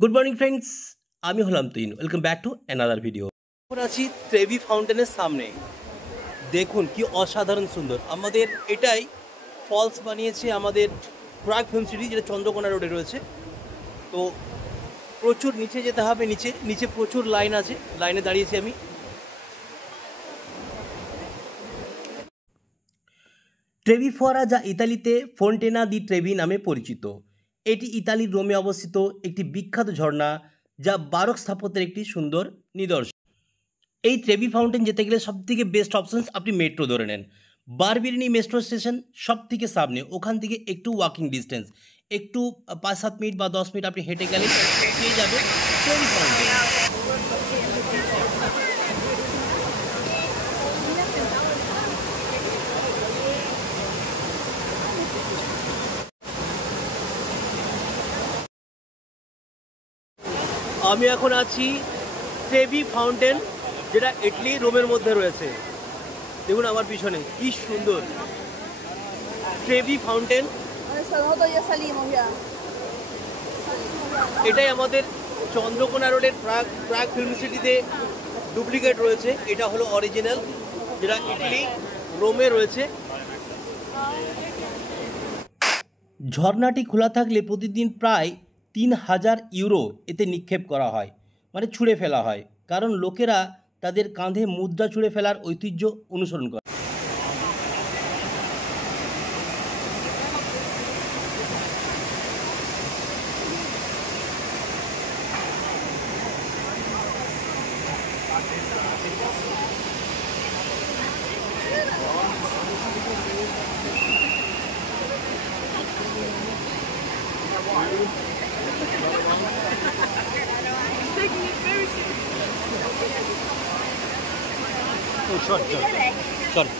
Good morning friends, আমি হলাম তুইন। Welcome back to another video. এখন আছি ট্রেভি ফাউন্টেনের সামনে। দেখুন কি অসাধারণ সুন্দর। আমাদের এটাই ফলস বানিয়েছে আমাদের প্রাগ ফিল্ম সিটি, যেটা চন্দ্রকোনা রোডে রয়েছে। তো প্রচুর নিচে যেতে হবে, নিচে নিচে প্রচুর লাইন আছে, লাইনে দাঁড়িয়েছি আমি। ট্রেভি ফোয়ারা, যা ইতালিতে ফোন্টেনা দি ট্রেভি নামে পরিচিত। এটি ইতালির রোমে অবস্থিত একটি বিখ্যাত ঝর্ণা, যা বারোক স্থাপত্যের একটি সুন্দর নিদর্শন। এই ট্রেভি ফাউন্টেন যেতে গেলে সবথেকে বেস্ট অপশনস আপনি মেট্রো ধরে নেন। বারবিরিনি মেট্রো স্টেশন সব থেকে সামনে, ওখান থেকে একটু ওয়াকিং ডিস্টেন্স, একটু 5-7 মিনিট বা 10 মিনিট আপনি হেঁটে গেলে পেয়ে যাবেন ট্রেভি ফাউন্টেন। আমি এখন আছি ট্রেভি ফাউন্টেন, যেটা ইটালি রোমের মধ্যে রয়েছে। দেখুন আমার পিছনে কি সুন্দর ট্রেভি ফাউন্টেন। এটাই আমাদের চন্দ্রকোনা রোডের প্রাগ ফিল্ম সিটিতে ডুপ্লিকেট রয়েছে। এটা হলো অরিজিনাল, যেটা ইটালি রোমে রয়েছে। ঝর্ণাটি খোলা থাকলে প্রতিদিন প্রায় 3,000 ইউরো এতে নিক্ষেপ করা হয়, মানে ছুঁড়ে ফেলা হয়, কারণ লোকেরা তাদের কাঁধে মুদ্রা ছুঁড়ে ফেলার ঐতিহ্য অনুসরণ করে। সরি।